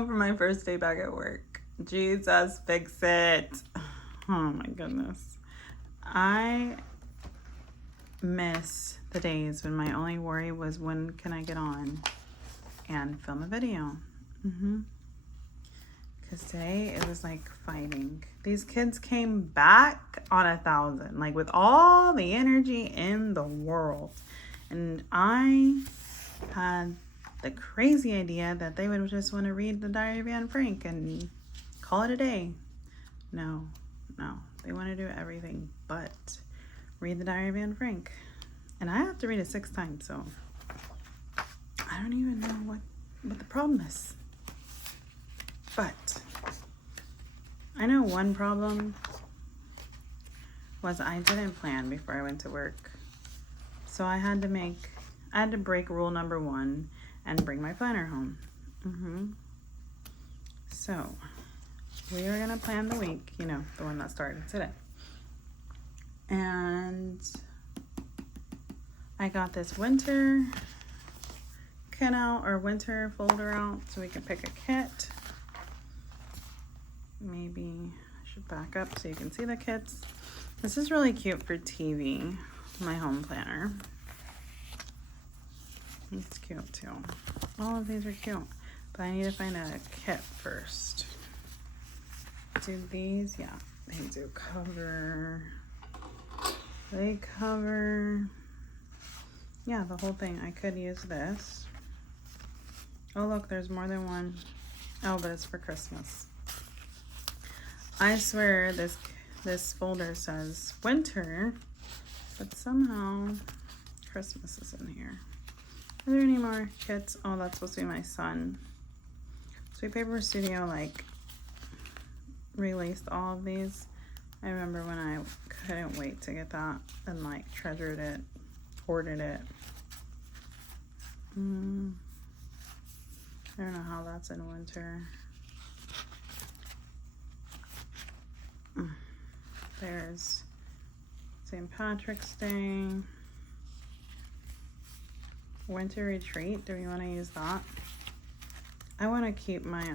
home for my first day back at work. Jesus, fix it. Oh my goodness. I miss the days when my only worry was when can I get on and film a video. Because today it was like fighting. These kids came back on 1,000, like with all the energy in the world. And I had the crazy idea that they would just want to read the Diary of Anne Frank and call it a day. No. They want to do everything but read the Diary of Anne Frank. And I have to read it 6 times, so I don't even know what the problem is. But I know one problem was I didn't plan before I went to work. So I had to break rule number 1 and bring my planner home. So we are gonna plan the week, the one that started today. And I got this winter kit out, or winter folder out, so we can pick a kit. Maybe I should back up so you can see the kits. This is really cute for TV, my home planner. It's cute too. All of these are cute, but I need to find a kit first. Do these? Yeah, they do cover. They cover. Yeah, the whole thing. I could use this. Oh, look, there's more than one. Oh, but it's for Christmas. I swear this folder says winter, but somehow Christmas is in here. Are there any more kits? Oh, that's supposed to be my son. Sweet Paper Studio released all of these. I remember when I couldn't wait to get that and treasured it, hoarded it. I don't know how that's in winter. There's St. Patrick's Day. Winter Retreat. Do we want to use that? I want to keep my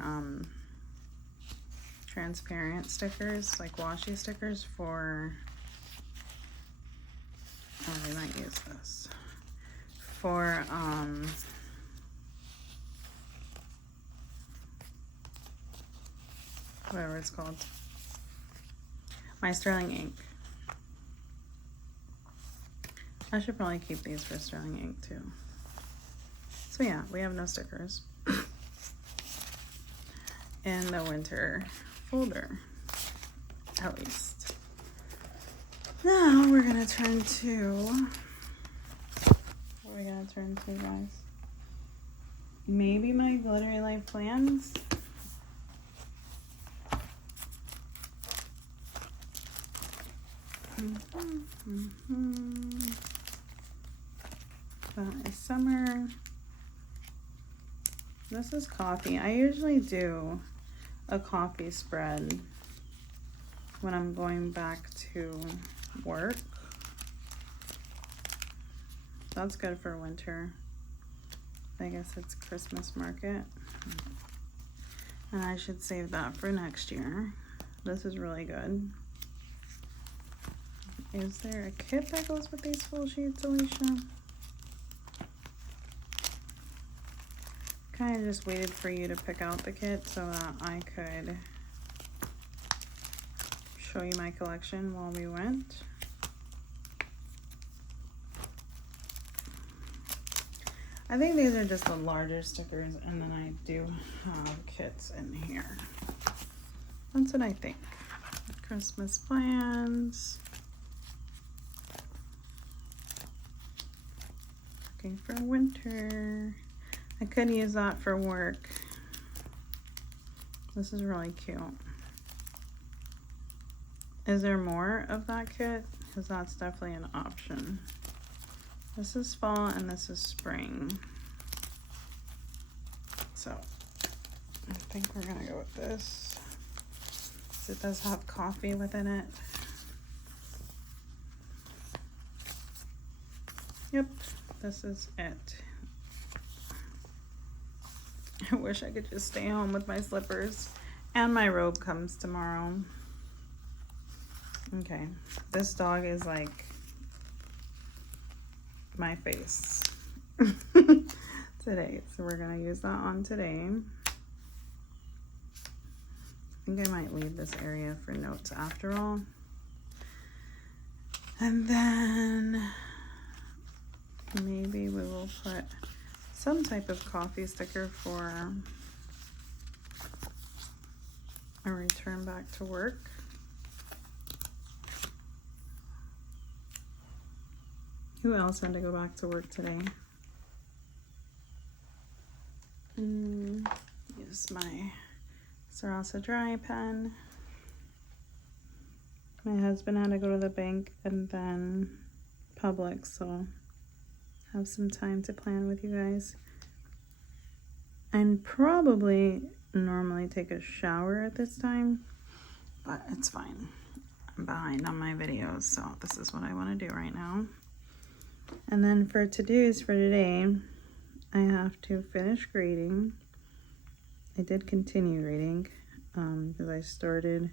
transparent stickers, like washi stickers for, we might use this for whatever it's called, my Sterling ink. I should probably keep these for Sterling ink too. So yeah, we have no stickers in the winter folder, at least. Now we're gonna turn to, what are we gonna turn to, guys? Maybe my Glittery Life plans. That is summer. This is coffee. I usually do a coffee spread when I'm going back to work. That's good for winter. I guess it's Christmas market. And I should save that for next year. This is really good. Is there a kit that goes with these full sheets, Alicia? Kind of just waited for you to pick out the kit so that I could show you my collection while we went. I think these are just the larger stickers, and then I do have kits in here. That's what I think. Christmas plans. Looking for winter. I could use that for work. This is really cute. Is there more of that kit? Because that's definitely an option. This is fall and this is spring. So I think we're gonna go with this. It does have coffee within it. Yep, this is it. I wish I could just stay home with my slippers. And my robe comes tomorrow. Okay, this dog is like my face today. So we're gonna use that on today. I think I might leave this area for notes after all. And then maybe we will put some type of coffee sticker for a return back to work. Who else had to go back to work today? Use my Sarasa Dry pen. My husband had to go to the bank and then Publix, so have some time to plan with you guys. And probably normally take a shower at this time, but it's fine. I'm behind on my videos, so this is what I want to do right now. And then for to-dos for today, I have to finish grading. I did continue grading because I started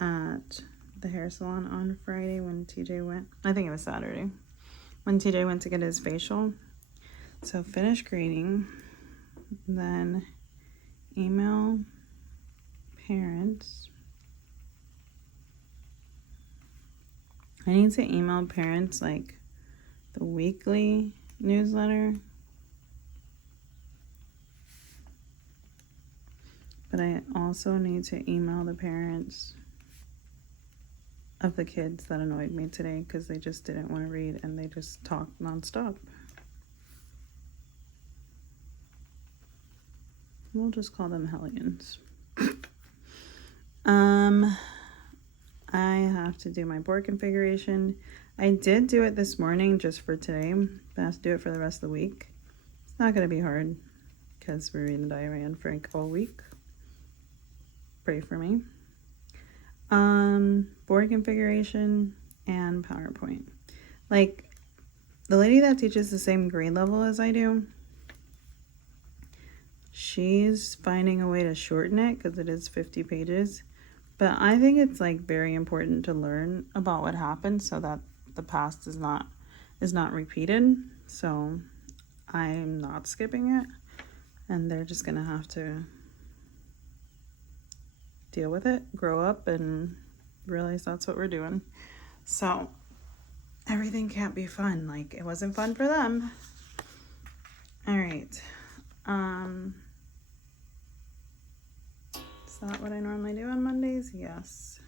at the hair salon on Friday when TJ went. I think it was Saturday when TJ went to get his facial. So finish grading, then email parents. I need to email parents like the weekly newsletter, but I also need to email the parents of the kids that annoyed me today because they just didn't want to read and they just talked nonstop. We'll just call them hellions. I have to do my board configuration. I did do it this morning just for today, but I have to do it for the rest of the week. It's not going to be hard because we're reading Diary and Frank all week. Pray for me. Board configuration and PowerPoint. Like, the lady that teaches the same grade level as I do, she's finding a way to shorten it because it is 50 pages. But I think it's like very important to learn about what happened so that the past is not repeated. So I'm not skipping it, and they're just gonna have to deal with it, grow up, and realize that's what we're doing. So everything can't be fun. Like, it wasn't fun for them. All right. Is that what I normally do on Mondays? Yes.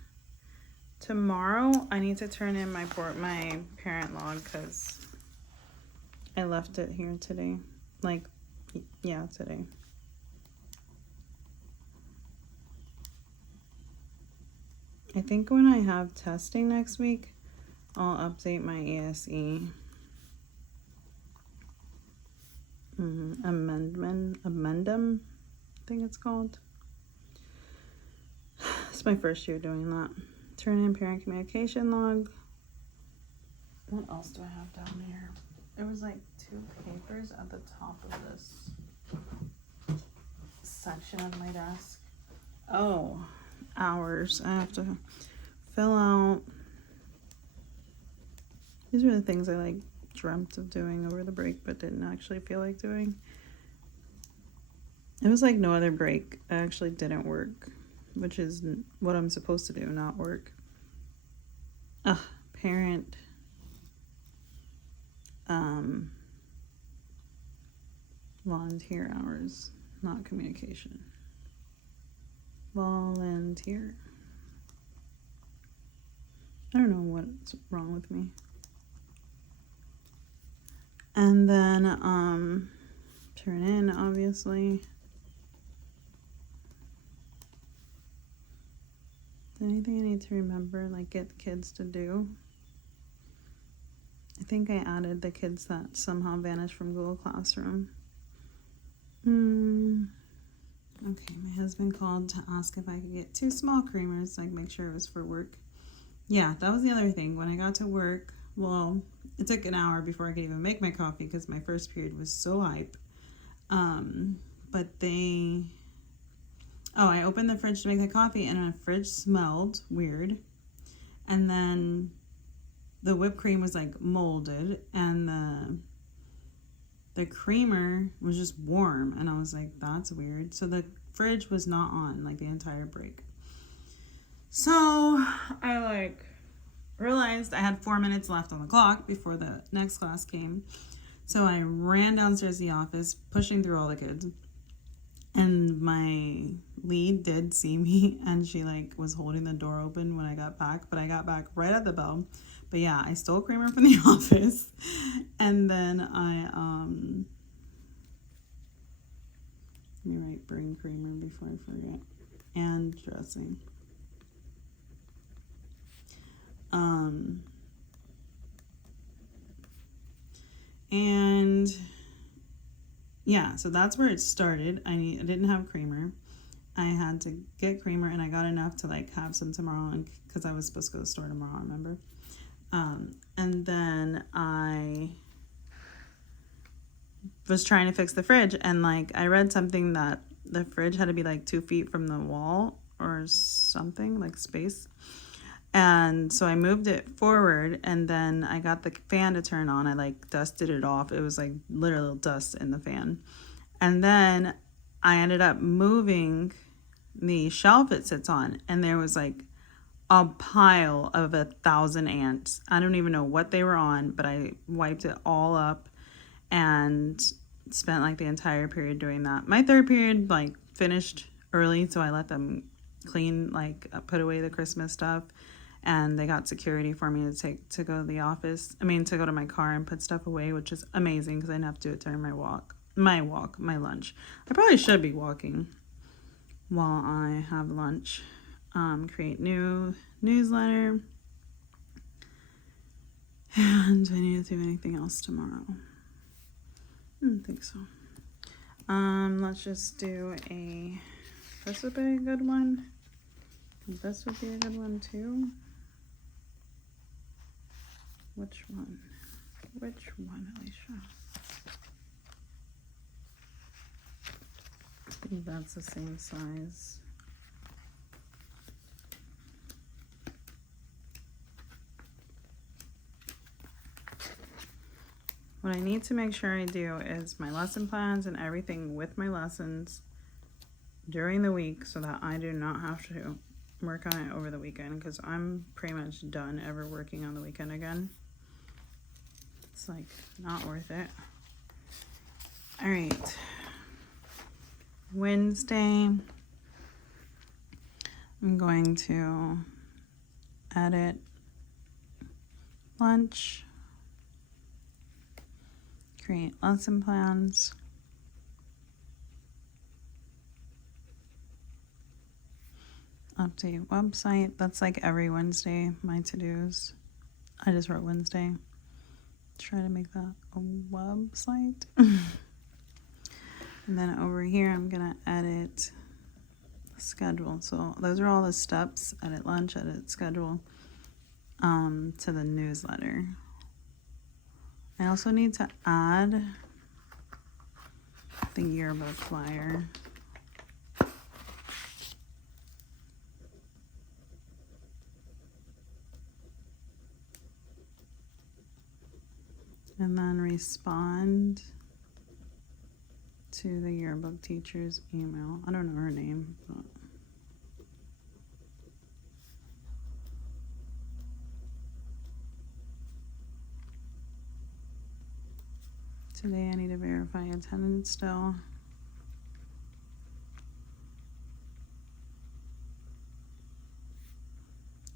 Tomorrow I need to turn in my parent log because I left it here today. Like, yeah, today. I think when I have testing next week, I'll update my ASE amendum, I think it's called. It's my first year doing that. Turn in parent communication log. What else do I have down here? There was like 2 papers at the top of this section of my desk. Oh, hours. I have to fill out. These are the things I like dreamt of doing over the break but didn't actually feel like doing. It was like no other break. I actually didn't work, which is what I'm supposed to do, not work. Parent volunteer hours, not communication. Volunteer. I don't know what's wrong with me. And then turn in, obviously. Anything I need to remember, like get kids to do? I think I added the kids that somehow vanished from Google Classroom. Okay, my husband called to ask if I could get 2 small creamers, like make sure it was for work. Yeah, that was the other thing. When I got to work, well, it took an hour before I could even make my coffee because my first period was so hype. but they... Oh, I opened the fridge to make the coffee, and the fridge smelled weird. And then the whipped cream was like molded, and the creamer was just warm, and I was like, that's weird. So the fridge was not on like the entire break. So I like realized I had 4 minutes left on the clock before the next class came. So I ran downstairs to the office, pushing through all the kids. And my lead did see me, and she like was holding the door open when I got back, but I got back right at the bell. But yeah, I stole creamer from the office, and then let me write bring creamer before I forget, and dressing. And yeah, so that's where it started. I didn't have creamer. I had to get creamer, and I got enough to like have some tomorrow, and because I was supposed to go to the store tomorrow, remember? And then I was trying to fix the fridge, and like I read something that the fridge had to be like 2 feet from the wall or something, like space. And so I moved it forward, and then I got the fan to turn on. I like dusted it off. It was like literal dust in the fan. And then I ended up moving the shelf it sits on, and there was like a pile of 1,000 ants. I don't even know what they were on, but I wiped it all up and spent like the entire period doing that. My third period like finished early, so I let them clean, like put away the Christmas stuff, and they got security for me to go to the office. To go to my car and put stuff away, which is amazing because I didn't have to do it during my lunch. I probably should be walking while I have lunch. Create new newsletter, and I need to do anything else tomorrow. I don't think so. Let's just do this would be a good one. This would be a good one too. Which one, Alicia? I think that's the same size. What I need to make sure I do is my lesson plans and everything with my lessons during the week, so that I do not have to work on it over the weekend, because I'm pretty much done ever working on the weekend again. It's like not worth it. All right. Wednesday, I'm going to edit lunch, create lesson plans, update website. That's like every Wednesday, my to-dos. I just wrote Wednesday. Try to make that a website. And then over here, I'm gonna edit schedule. So those are all the steps: edit lunch, edit schedule, to the newsletter. I also need to add the yearbook flyer. And then respond to the yearbook teacher's email. I don't know her name, but today I need to verify attendance still.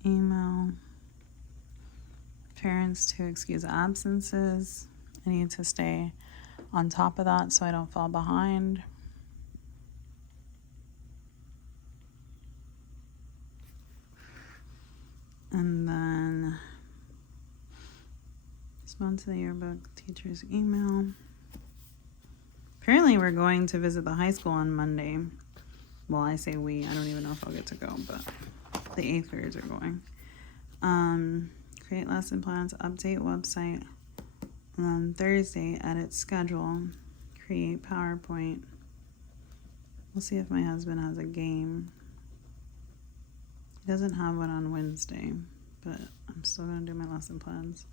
Email parents to excuse absences. I need to stay on top of that so I don't fall behind. And then respond to the yearbook teacher's email. Apparently we're going to visit the high school on Monday. Well, I say we. I don't even know if I'll get to go, but the 8th graders are going. Create lesson plans, update website. And then Thursday, edit schedule, create PowerPoint, We'll see if my husband has a game. He doesn't have one on Wednesday, but I'm still going to do my lesson plans.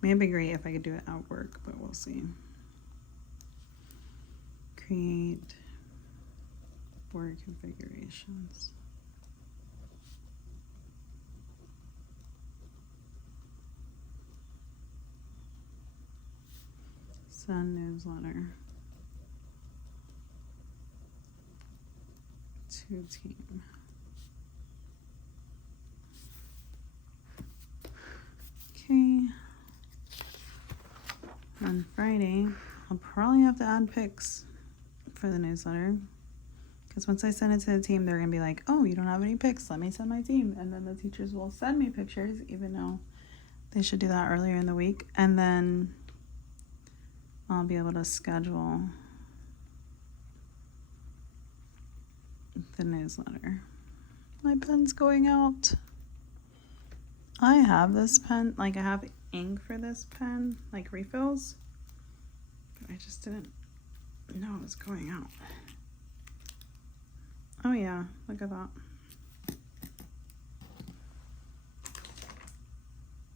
May be great if I could do it at work, but we'll see. Create board configurations. Send newsletter to team. Okay. On Friday, I'll probably have to add pics for the newsletter. Because once I send it to the team, they're going to be like, oh, you don't have any pics. Let me send my team. And then the teachers will send me pictures, even though they should do that earlier in the week. And then I'll be able to schedule the newsletter. My pen's going out. I have this pen, like I have ink for this pen, like refills, but I just didn't know it was going out. Oh yeah, look at that.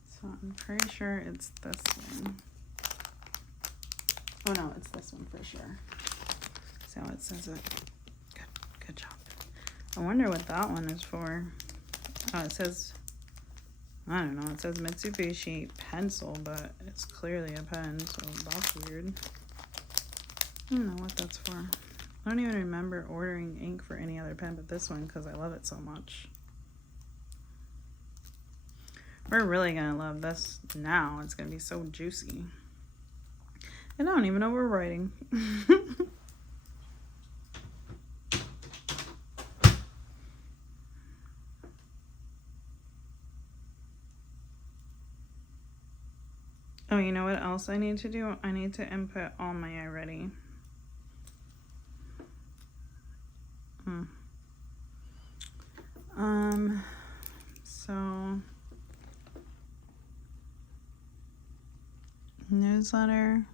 So I'm pretty sure it's this one. Oh no, it's this one for sure. So it says it. Good job. I wonder what that one is for. Oh, it says, I don't know, it says Mitsubishi pencil, but it's clearly a pen, so that's weird. I don't know what that's for. I don't even remember ordering ink for any other pen but this one because I love it so much. We're really gonna love this now. It's gonna be so juicy. And I don't even know what we're writing. Oh, you know what else I need to do? I need to input all my iReady. So newsletter.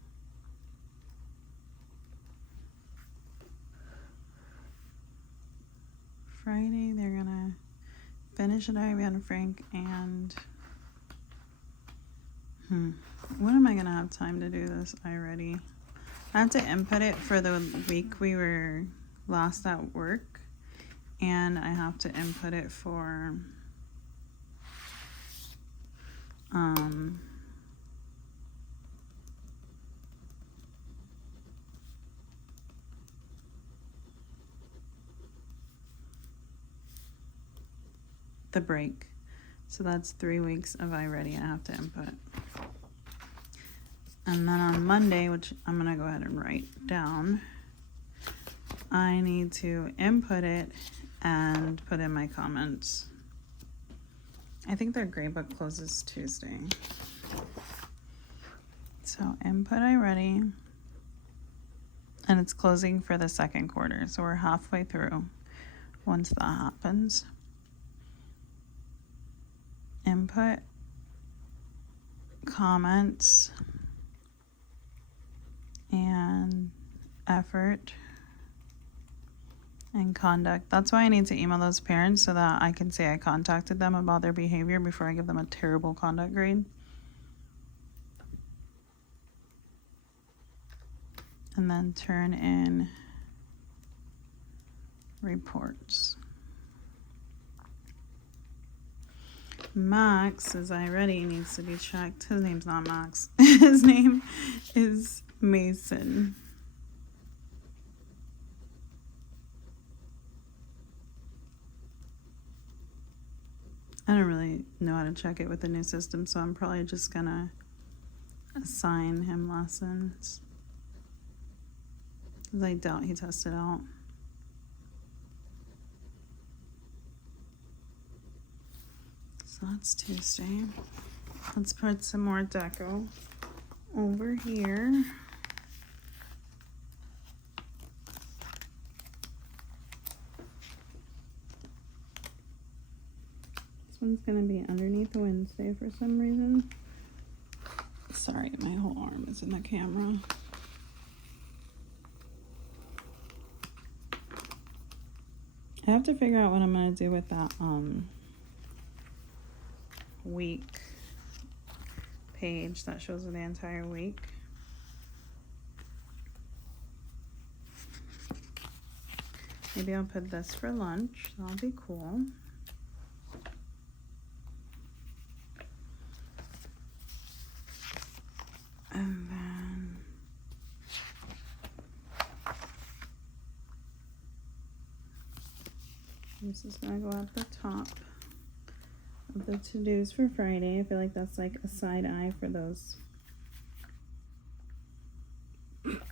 Friday, they're gonna finish it. Anne Frank and when am I gonna have time to do this iReady? I have to input it for the week we were last at work, and I have to input it for the break. So that's 3 weeks of iReady I have to input. And then on Monday, which I'm gonna go ahead and write down, I need to input it and put in my comments. I think their gradebook closes Tuesday. So input iReady, and it's closing for the second quarter. So we're halfway through once that happens. Input, comments, and effort and conduct. That's why I need to email those parents so that I can say I contacted them about their behavior before I give them a terrible conduct grade. And then turn in reports. Max's iReady needs to be checked. His name's not Max. His name is Mason. I don't really know how to check it with the new system, so I'm probably just gonna assign him lessons. 'Cause I doubt he tested out. So that's Tuesday. Let's put some more deco over here. This one's gonna be underneath Wednesday for some reason. Sorry, my whole arm is in the camera. I have to figure out what I'm gonna do with that week page that shows the entire week. Maybe I'll put this for lunch. That'll be cool. And then this is gonna go at the top of the to-dos for Friday. I feel like that's like a side eye for those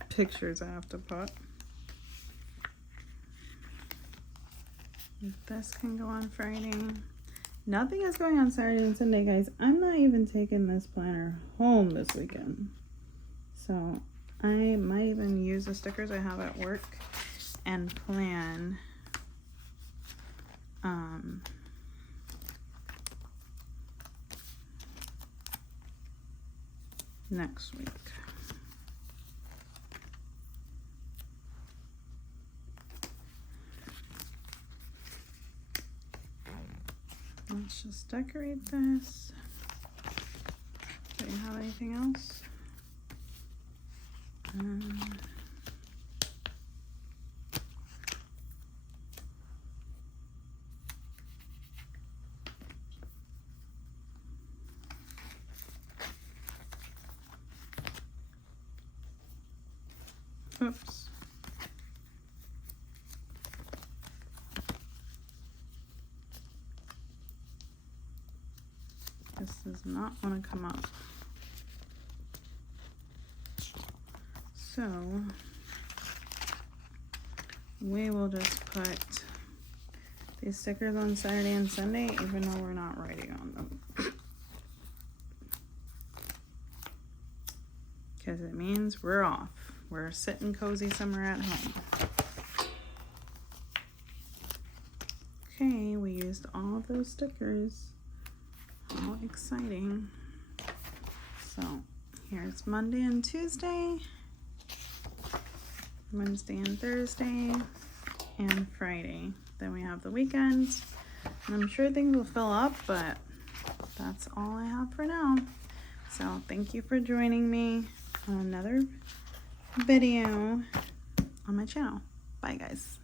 pictures I have to put. This can go on Friday. Nothing is going on Saturday and Sunday, guys. I'm not even taking this planner home this weekend. So I might even use the stickers I have at work and plan next week. Let's just decorate this. Do you have anything else? Oops. This does not want to come up. So we will just put these stickers on Saturday and Sunday, even though we're not writing on them. Because it means we're off. We're sitting cozy somewhere at home. Okay, we used all of those stickers. How exciting. So here's Monday and Tuesday, Wednesday and Thursday, and Friday. Then we have the weekend. And I'm sure things will fill up, but that's all I have for now. So thank you for joining me on another video on my channel. Bye, guys.